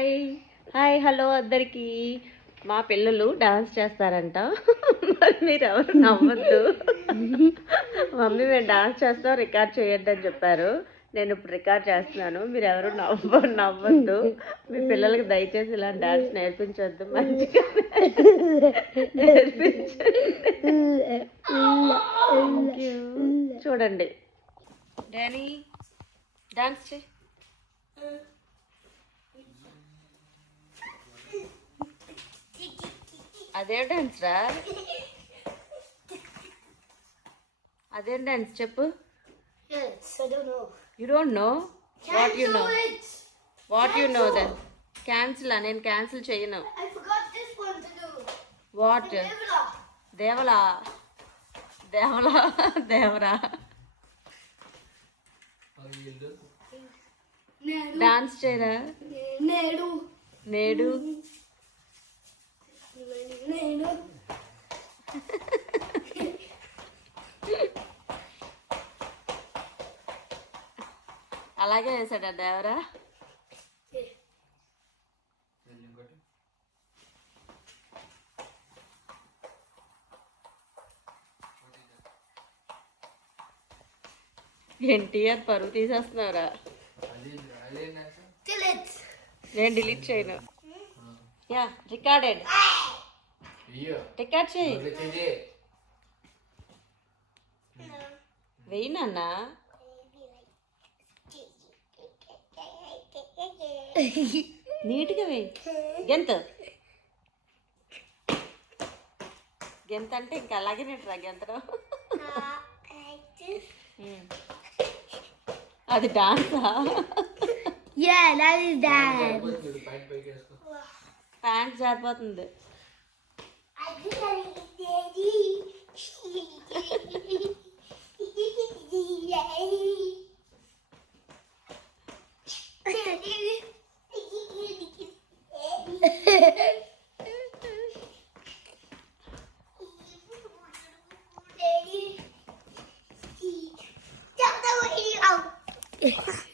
Hi. Hello అందరికీ. మా పిల్లలు డాన్స్ చేస్తారంట. మరి మీరు ఎవరు? నవ్వద్దు. మమ్మీ మేము డాన్స్ చేస్తాం రికార్డ్ చేయండి అని చెప్పారు. నేను ఇప్పుడు రికార్డ్ చేస్తున్నాను. మీరు ఎవరు? నవ్వ నవ్వద్దు. మీ పిల్లలకి దయచేసి ఇలా డాన్స్ నేర్పించొద్దు. మంచిగా నేర్పించండి. చూడండి. డానీ డాన్స్ చే అదేం డాన్స్ రా అదేం డాన్స్ చెప్పు Yes, I don't know. You don't know what you know it! What you know then cancel నేను క్యాన్సిల్ చేయను I forgot this one to do. What. దేవలా దేవలా దేవరా. డాన్స్ చేయరా. నేడు Nedu. అలాగే వేసాడా దేవరా ఎన్టీఆర్ పరువు it. నేను డిలీట్ చేయను. Yeah recorded. రికార్డ్ చేయి వెయ్యి నాన్న. నీట్గా వెయ్యి. గెంత్. గెంత్ అంటే ఇంకా అలాగే నేట్రా గెంతడం. అది డాన్సా? Yeah, that is dad. Pant జారిపోతుంది. Yeah.